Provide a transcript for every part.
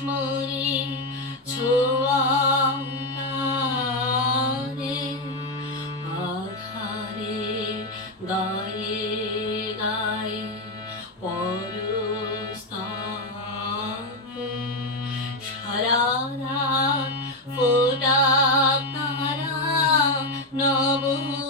পরশ ছোঁয়াও তারে আধারে গায়ে গায়ে পরশ সারা ফোটা তারা নব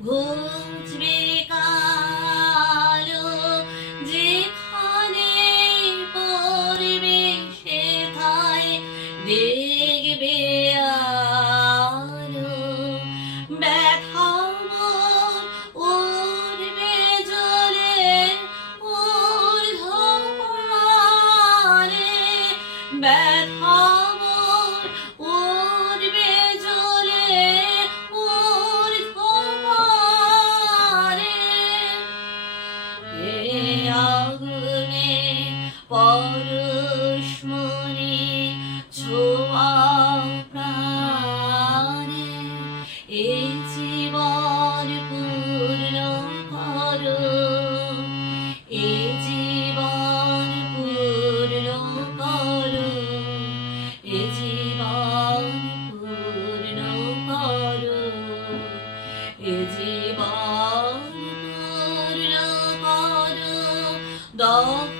ঘুম জীবন পূর্ণ করো দহ